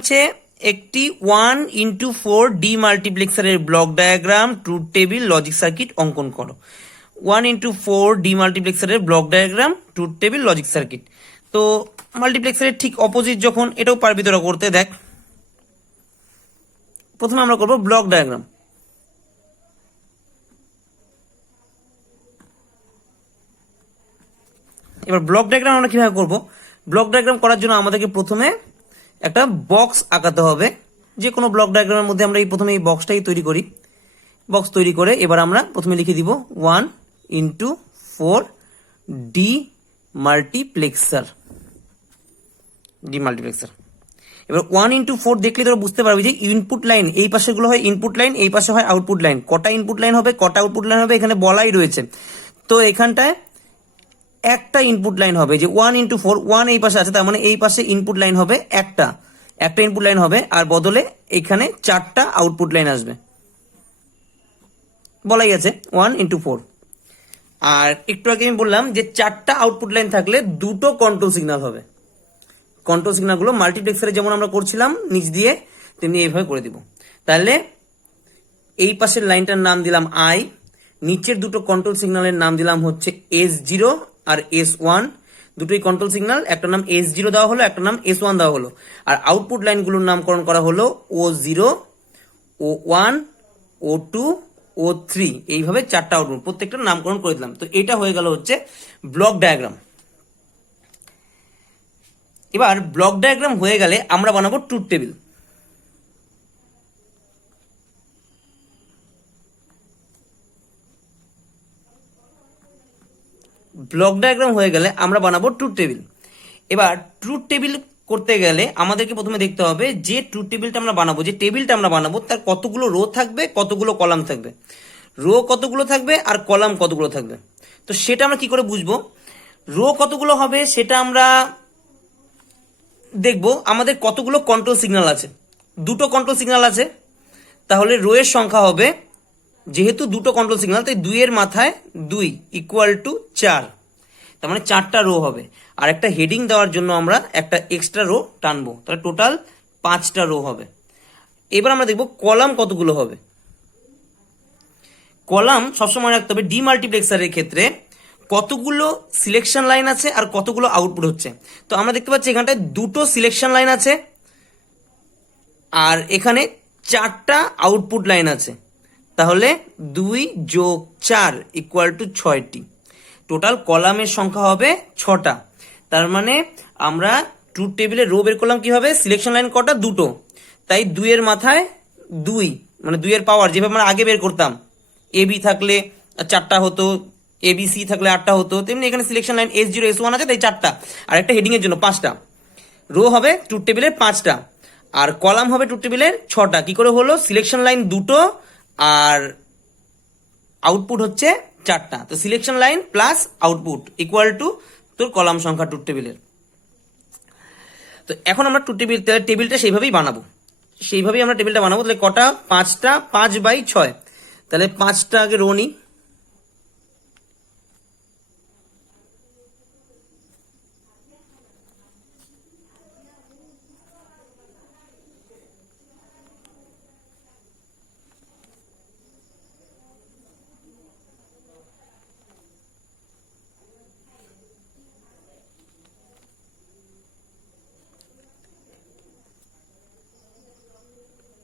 হচ্ছে একটি 1x4 ডিমাল্টিপ্লেক্সারের block diagram, truth table, logic circuit অঙ্কন করো। 1x4 ডিমাল্টিপ্লেক্সারের block diagram, truth table, logic circuit. তো মাল্টিপ্লেক্সারের ঠিক অপোজিট যখন, এটাও পারবি তোরা করতে। দেখ, প্রথমে আমরা করব ব্লক ডায়াগ্রাম। এবার ব্লক ডায়াগ্রাম আমরা কিভাবে করব? ব্লক ডায়াগ্রাম করার জন্য আমাদেরকে প্রথমে একটা বক্স আঁকাতে হবে। যে কোনো ব্লক ডায়াগ্রামের মধ্যে আমরা প্রথমে এই বক্সটাই তৈরি করি। বক্স তৈরি করে এবার আমরা প্রথমে লিখে দিব 1x4 ডি মাল্টিপ্লেক্সার। এবার 1x4 দেখলে তোরা বুঝতে পারবি যে ইনপুট লাইন এই পাশে গুলো হয় ইনপুট লাইন, এই পাশে হয় আউটপুট লাইন। কটা ইনপুট লাইন হবে, কটা আউটপুট লাইন হবে এখানে বলাই রয়েছে। তো এখানটায় একটা ইনপুট লাইন হবে, যে 1x4, 1 এই পাশে আছে, তার মানে এই পাশে ইনপুট লাইন হবে একটা ইনপুট লাইন হবে, আর বদলে এখানে 4টা আউটপুট লাইন আসবে, বলাই আছে 1x4। আর একটু আগে আমি বললাম যে 4টা আউটপুট লাইন থাকলে দুটো কন্ট্রোল সিগন্যাল হবে। কন্ট্রোল সিগন্যালগুলো মাল্টিপ্লেক্সারে যেমন আমরা করছিলাম নিচ দিয়ে, তেমনি এইভাবে করে দিব। তাহলে এই পাশের লাইনটার নাম দিলাম আই, নিচের দুটো কন্ট্রোল সিগন্যালের নাম দিলাম হচ্ছে S0 আর S1। দুটোই কন্ট্রোল সিগন্যাল, একটা নাম S0 দেওয়া হলো, একটা নাম S1 দেওয়া হলো। আর আউটপুট লাইনগুলোর নামকরণ করা হলো O0, O1, O2, O3। এইভাবে 4টা আউটপুট, প্রত্যেকটার নামকরণ করে দিলাম। তো এটা হয়ে গেল হচ্ছে ব্লক ডায়াগ্রাম। এবার ব্লক ডায়াগ্রাম হয়ে গেলে আমরা বানাবো ট্রুথ টেবিল। ব্লক ডায়াগ্রাম হয়ে গেলে আমরা বানাবো ট্রুথ টেবিল। এবার ট্রুথ টেবিল করতে গেলে আমাদেরকে প্রথমে দেখতে হবে যে ট্রুথ টেবিলটা আমরা বানাবো, যে টেবিলটা আমরা বানাবো তার কতগুলো রো থাকবে, কতগুলো কলাম থাকবে। রো কতগুলো থাকবে আর কলাম কতগুলো থাকবে, তো সেটা আমরা কি করে বুঝবো? রো কতগুলো হবে সেটা আমরা দেখবো আমাদের কতগুলো কন্ট্রোল সিগন্যাল আছে। দুটো কন্ট্রোল সিগন্যাল আছে, তাহলে রো এর সংখ্যা হবে, যেহেতু দুটো কন্ট্রোল সিগন্যাল তাই 2 এর মাথায় 2 ইকুয়াল টু 4। তার মানে 4টা রো হবে। আর একটা হেডিং দেওয়ার জন্য আমরা একটা এক্সট্রা রো টানবো, তাহলে টোটাল 5টা রো হবে। এবার আমরা দেখবো কলাম কতগুলো হবে। কলাম সবসময় রাখতে হবে ডিমাল্টিপ্লেক্সারের ক্ষেত্রে কতগুলো সিলেকশন লাইন আছে আর কতগুলো আউটপুট হচ্ছে। তো আমরা দেখতে পাচ্ছি এখানটায় দুটো সিলেকশন লাইন আছে আর এখানে 4টা আউটপুট লাইন আছে। তাহলে 2 যোগ 4 ইকুয়াল টু 6টি। টোটাল কলামের সংখ্যা হবে 6টা। তার মানে আমরা ট্রুথ টেবিলে রো বের করলাম কিভাবে? সিলেকশন লাইন কটা? দুটো, তাই 2 এর মাথায় 2, মানে 2 এর পাওয়ার যেভাবে আমরা আগে বের করতাম, এবি থাকলে 4টা হতো, এবিসি থাকলে 8টা হতো, তেমনি এখানে সিলেকশন লাইন S0 S1 আছে তাই 4টা, আর একটা হেডিং এর জন্য 5টা। রো হবে ট্রুথ টেবিলের 5টা আর কলাম হবে ট্রুথ টেবিলের 6টা। কি করে হলো? সিলেকশন লাইন দুটো আর আউটপুট হচ্ছে 4টা। তো selection line plus output equal to তোর কলাম সংখ্যা ট্রুথ টেবিলের। তো এখন আমরা ট্রুথ টেবিলটা সেইভাবেই বানাবো। আমরা টেবিলটা বানাবো। তাহলে কটা? 5টা, 5/6। তাহলে 5টা আগে রো নিই।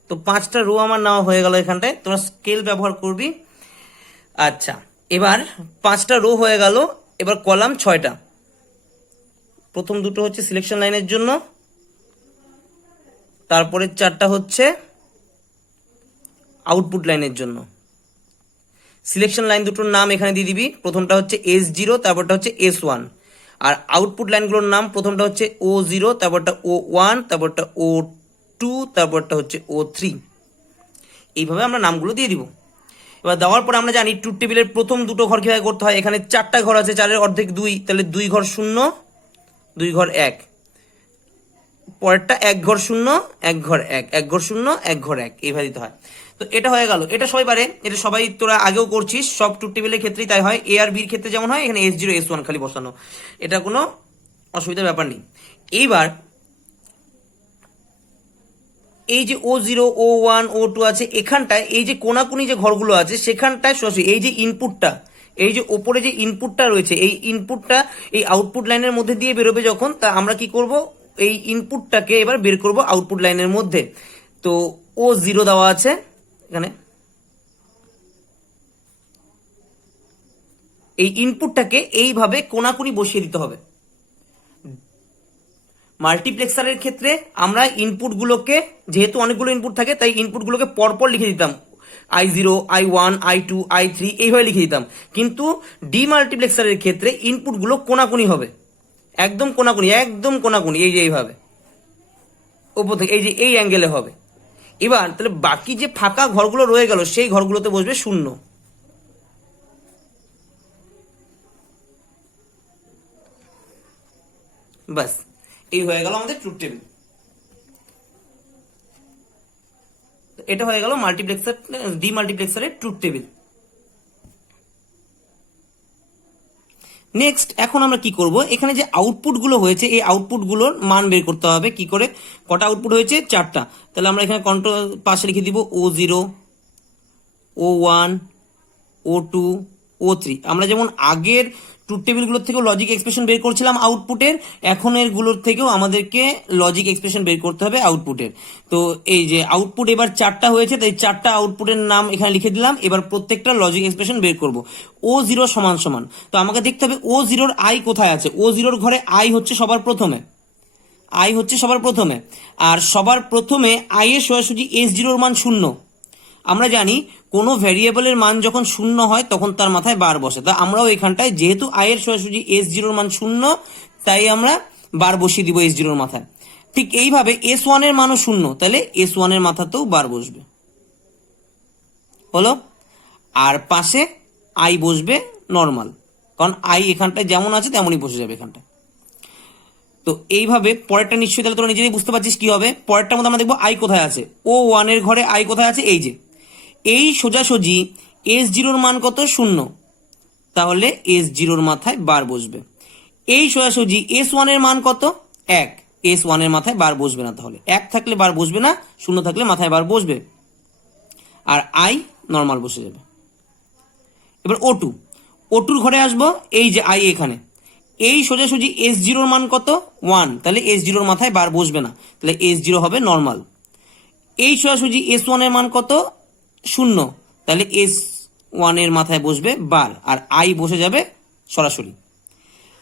তো 5টা রো আমার নেওয়া হয়ে গেল। এখানটায় তোমরা স্কেল ব্যবহার করবি। আচ্ছা, এবার 5টা রো হয়ে গেল। এবার কলাম 6টা। প্রথম দুটো হচ্ছে সিলেকশন লাইনের জন্য, তারপরে 4টা হচ্ছে আউটপুট লাইনের জন্য। সিলেকশন লাইন দুটোর নাম এখানে দিয়ে দিবি। প্রথমটা হচ্ছে S0, তারপরটা হচ্ছে S1। আর আউটপুট লাইনগুলোর নাম, প্রথমটা হচ্ছে O0, তারপরটা O1, তারপরটা O2, তারপরটা হচ্ছে O3। এইভাবে আমরা নামগুলো দিয়ে দিব। এবার দেওয়ার পর আমরা জানি ট্রুথ টেবিলের প্রথম দুটো ঘর কিভাবে করতে হয়। এখানে 4টা ঘর আছে, 4-এর অর্ধেক 2, তাহলে 2 ঘর 0, 2 ঘর 1। পরেরটা 1 ঘর 0, 1 ঘর 1, 1 ঘর 0, 1 ঘর 1, এইভাবে দিতে হয়। তো এটা হয়ে গেল। এটা সবাই পারে, এটা সবাই তোরা আগেও করছিস, সব ট্রুথ টেবিলের ক্ষেত্রেই তাই হয়। এ আর বির ক্ষেত্রে যেমন হয়, এখানে S0 S1 খালি বসানো, এটা কোনো অসুবিধার ব্যাপার নেই। এইবার এই যে O0 O1 O2 আছে, এখানটায় এই যে কোনাকুনি যে ঘরগুলো আছে সেখানটায় সরাসরি এই যে ইনপুটটা, এই যে ওপরে যে ইনপুটটা রয়েছে, এই ইনপুটটা এই আউটপুট লাইনের মধ্যে দিয়ে বেরোবে যখন, তা আমরা কি করব, এই ইনপুটটাকে এবার বের করব আউটপুট লাইনের মধ্যে। তো O0 দেওয়া আছে এখানে, এই ইনপুটটাকে এইভাবে কোনাকুনি বসিয়ে দিতে হবে। মাল্টিপ্লেক্সারের ক্ষেত্রে আমরা ইনপুটগুলোকে, যেহেতু অনেকগুলো ইনপুট থাকে তাই ইনপুটগুলোকে পরপর লিখে দিতাম, I0 I1 I2 I3 এইভাবে লিখে দিতাম। কিন্তু ডিমাল্টিপ্লেক্সারের ক্ষেত্রে ইনপুটগুলো কোনাকুনি হবে, একদম কোনাকুনি, একদম কোনাকুনি, এই যে এইভাবে উপর থেকে এই যে এই অ্যাঙ্গেলে হবে। এবার তাহলে বাকি যে ফাঁকা ঘরগুলো রয়ে গেল সেই ঘরগুলোতে বসবে 0। বাস, এই হয়ে গেল আমাদের ট্রুথ টেবিল। এটা হয়ে গেল মাল্টিপ্লেক্সার, ডিমাল্টিপ্লেক্সারের ট্রুথ টেবিল। নেক্সট এখন আমরা কি করব, এখানে যে আউটপুট গুলো হয়েছে এই আউটপুট গুলোর মান বের করতে হবে। কি করে, কটা আউটপুট হয়েছে, 4টা। তাহলে আমরা এখানে কন্ট্রোল পাশে লিখে দিব O0 O1 O2 O3। আমরা যেমন আগের ট্রুথ টেবিলগুলোর থেকেও লজিক এক্সপ্রেশন বের করছিলাম আউটপুটের, এখন এরগুলোর থেকেও আমাদেরকে লজিক এক্সপ্রেশন বের করতে হবে আউটপুটের। তো এই যে আউটপুট এবার 4টা হয়েছে, তাই 4টা আউটপুটের নাম এখানে লিখে দিলাম। এবার প্রত্যেকটা লজিক এক্সপ্রেশন বের করব। O0 সমান সমান, তো আমাকে দেখতে হবে O0 আই কোথায় আছে। O0 ঘরে আই হচ্ছে সবার প্রথমে, আই হচ্ছে সবার প্রথমে, আর সবার প্রথমে আই এর সোজাসুজি S0 মান 0। আমরা জানি কোনো ভ্যারিয়েবলের মান যখন 0 হয় তখন তার মাথায় বার বসে। তা আমরাও এখানটায় যেহেতু আই এর সোজাসুজি S0 মান 0, তাই আমরা বার বসিয়ে দিব S0 মাথায়। ঠিক এইভাবে S1 এর মানও 0, তাহলে S1 এর মাথাতেও বার বসবে, হলো। আর পাশে আই বসবে নর্মাল, কারণ আই এখানটায় যেমন আছে তেমনই বসে যাবে এখানটায়। তো এইভাবে পরেরটা নিশ্চয়ই তাহলে তোরা নিজেরাই বুঝতে পারছিস কি হবে। পরেরটার মধ্যে আমরা দেখবো আই কোথায় আছে, O1 এর ঘরে আই কোথায় আছে, এই যে এই সোজাসুজি S0 মান কত, 0, তাহলে S0 মাথায় বার বসবে। এই সোজাসুজি S1 এর মান কত, 1, S1 এর মাথায় বার বসবে না, তাহলে 1 থাকলে বার বসবে না, 0 থাকলে মাথায় বার বসবে, আর আই নর্মাল বসে যাবে। এবার O2 ঘরে আসবো, এই যে আই এখানে, এই সোজাসুজি S0 মান কত, 1, তাহলে S0 মাথায় বার বসবে না, তাহলে S0 হবে নর্মাল। এই সোজাসুজি S1 এর মান কত, 0, তাহলে S1 এর মাথায় বসবে বার, আর আই বসে যাবে সরাসরি।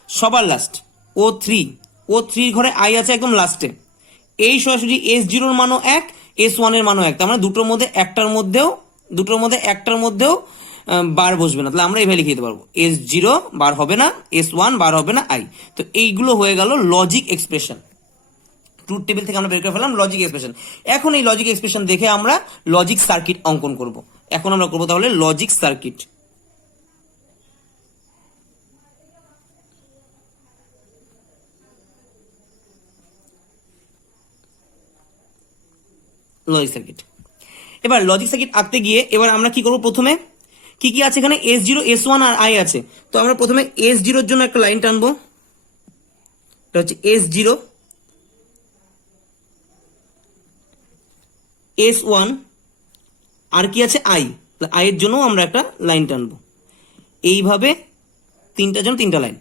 সবার লাস্ট O3 ঘরে আই আছে একদম লাস্টে, এই সরাসরি S0 এর মানও 1, S1 এর মানও 1, তার মানে দুটোর মধ্যে একটার মধ্যেও বার বসবে না, তাহলে আমরা এইভাবে লিখে দিতে পারবো S0 বার হবে না, S1 বার হবে না, আই। তো এইগুলো হয়ে গেল লজিক এক্সপ্রেশন। ট্রুথ টেবিল থেকে আমরা বের করে ফেলাম লজিক এক্সপ্রেশন। এখন এই লজিক এক্সপ্রেশন দেখে আমরা লজিক সার্কিট অঙ্কন করব। এখন আমরা করবো তাহলে লজিক সার্কিট। লজিক সার্কিট, এবার লজিক সার্কিট আঁকতে গিয়ে এবার আমরা কি করব, প্রথমে কি কি আছে এখানে, S0 S1 আর আই আছে। তো আমরা প্রথমে S0 এর জন্য একটা লাইন টানবো, এটা হচ্ছে S0 S1 আর কি আছে আই, আই এর জন্য আমরা একটা লাইন টানবো এইভাবে, তিনটা লাইন।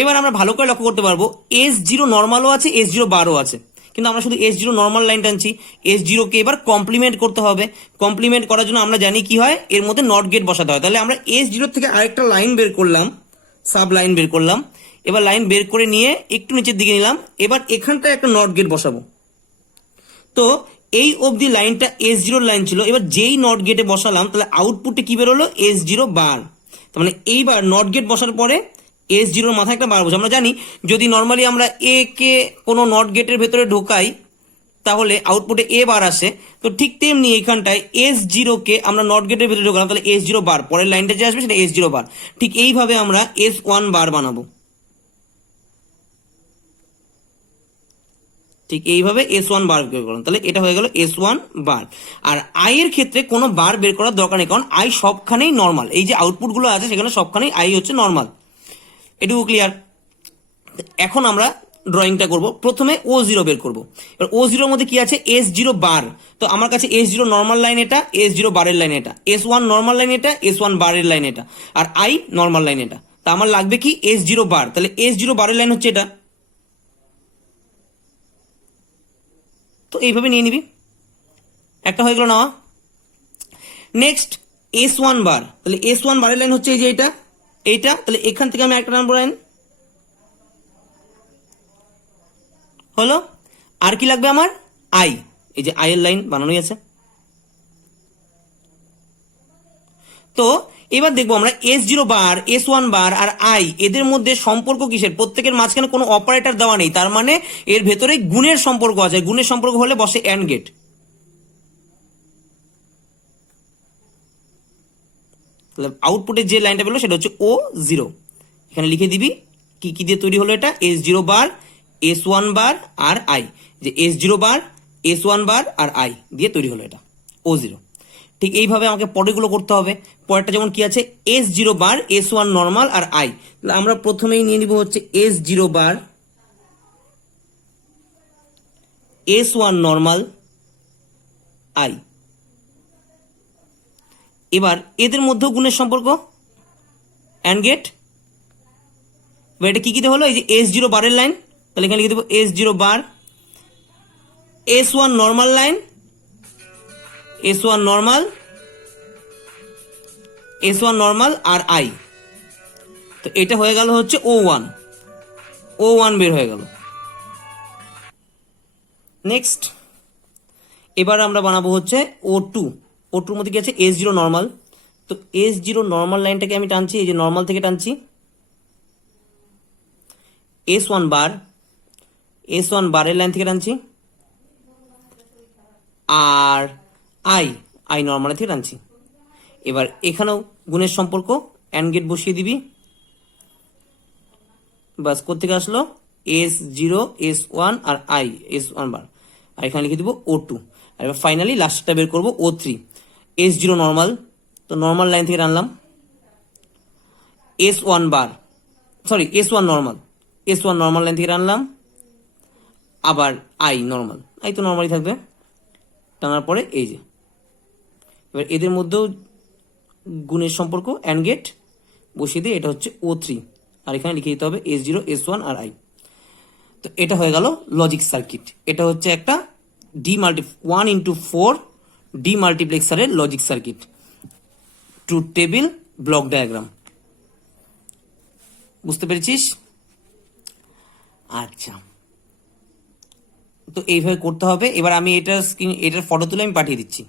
এবার আমরা ভালো করে লক্ষ্য করতে পারবো S0 নর্মালও আছে, S0 বারও আছে, কিন্তু আমরা শুধু S0 নর্মাল লাইন টানছি। S0 কে এবার কমপ্লিমেন্ট করতে হবে। কমপ্লিমেন্ট করার জন্য আমরা জানি কি হয়, এর মধ্যে নট গেট বসাতে হয়। তাহলে আমরা S0 থেকে আরেকটা লাইন বের করলাম, সাব লাইন বের করলাম। এবার লাইন বের করে নিয়ে একটু নিচের দিকে নিলাম, এবার এখানটায় একটা নট গেট বসাবো। তো এই অবধি লাইনটা S0 লাইন ছিল, এবার যেই নট গেটে বসালাম তাহলে আউটপুটে কি বেরোলো, S0 বার। তার মানে এইবার নট গেট বসার পরে S0 মাথায় একটা বার বসে। আমরা জানি যদি নর্মালি আমরা এ কে কোনো নট গেটের ভেতরে ঢোকাই তাহলে আউটপুটে এ বার আসে। তো ঠিক তেমনি এখানটায় S0 কে আমরা নট গেটের ভেতরে ঢোকালাম, তাহলে S0 বার, পরের লাইনটা যে আসবে সেটা S0 বার। ঠিক এইভাবে আমরা S1 বার বানাবো, ঠিক এইভাবে S1 বার বের করলাম, তাহলে এটা হয়ে গেল S1 বার। আর আই এর ক্ষেত্রে কোনো বার বের করার দরকার নেই, কারণ আই সবখানেই নর্মাল। এই যে আউটপুট গুলো আছে সেখানে সবখানেই আই হচ্ছে নর্মাল। এটুকু ক্লিয়ার। এখন আমরা ড্রয়িংটা করব। প্রথমে ও জিরো বের করব। এবার ও জিরোর মধ্যে কি আছে, এস জিরো বার। তো আমার কাছে এস জিরো নর্মাল লাইন এটা, এস জিরো বারের লাইন এটা, এস ওয়ান নর্মাল লাইন এটা, এস ওয়ান বারের লাইন এটা, আর আই নর্মাল লাইন এটা। তা আমার লাগবে কি এস জিরো বার, তাহলে এস জিরো বারের লাইন হচ্ছে এটা। তো এইভাবে নিয়ে নিবি, একটা হয়ে গেল নেওয়া। নেক্সট এস ওয়ান বার, তাহলে এস ওয়ান বারের লাইন হচ্ছে এই যে এটা, এইটা। তাহলে এখান থেকে আমি একটা টানবো লাইন, হলো। আর কি লাগবে আমার, আই, এই যে আই এর লাইন বানানোই আছে। তো এবার দেখবো আমরা S zero bar, S one bar আর আই এদের মধ্যে সম্পর্ক কিসের, প্রত্যেকের মাঝখানে কোনো অপারেটর দেওয়া নেই, তার মানে এর ভেতরে গুণের সম্পর্ক আছে। গুণের সম্পর্ক হলে বসে অ্যান্ড গেট। আউটপুটের যে লাইনটা পেলো সেটা হচ্ছে ও জিরো। এখানে লিখে দিবি কি কি দিয়ে তৈরি হলো এটা, S zero bar, S one bar আর আই। যে S zero bar, S one bar আর আই দিয়ে তৈরি হলো এটা ও জিরো। ঠিক এইভাবে আমাকে পরেরগুলো করতে হবে। পরেরটা যেমন কি আছে, S zero bar, S one normal আর আই। তাহলে আমরা প্রথমেই নিয়ে নিব হচ্ছে S zero bar, S one normal, I. এবার এদের মধ্যেও গুণের সম্পর্ক, অ্যান্ড গেট। এবার এটা কি কি হলো, এই যে এস জিরো বারের লাইন, তাহলে এখানে লিখে দেবো S zero bar, S one normal line, S one normal, S one normal আর আই। তো এটা হয়ে গেল হচ্ছে ও ওয়ান, ও ওয়ান বের হয়ে গেল। নেক্সট এবার আমরা বানাবো হচ্ছে ও টু। ও টুর মধ্যে কি আছে, এস জিরো নর্মাল। তো এস জিরো নর্মাল লাইনটাকে আমি টানছি, এই যে নর্মাল থেকে টানছি, এস ওয়ান বার, এস ওয়ান বারের লাইন থেকে টানছি, আর আই, আই নর্মাল থেকে টানছি। এবার এখানেও গুণের সম্পর্ক, অ্যান্ড গেট বসিয়ে দিবি। বাস কোথেকে আসলো, এস জিরো, এস ওয়ান আর আই, এস ওয়ান বার। আর এখানে লিখে দিব ও টু। আর এবার ফাইনালি লাস্টটা বের করবো O three. S zero normal, তো নর্মাল লাইন থেকে টানলাম, S one bar, sorry S one normal, S one normal line থেকে টানলাম, আবার আই নর্মাল, আই তো নর্মালি থাকবে। টানার পরে এই যে এবার এদের মধ্যেও গুণের সম্পর্ক, অ্যান্ড গেট বসিয়ে দিয়ে এটা হচ্ছে ও থ্রি। আর এখানে লিখে দিতে হবে এস জিরো, এস ওয়ান আর আই। তো এটা হয়ে গেল লজিক সার্কিট। এটা হচ্ছে একটা ওয়ান ইন্টু ফোর ডি মাল্টিপ্লেক্সারের logic circuit, truth table, block diagram. বুঝতে পেরেছিস? আচ্ছা, তো এইভাবে করতে হবে। এবার আমি এটার ফটো তুলে আমি পাঠিয়ে দিচ্ছি।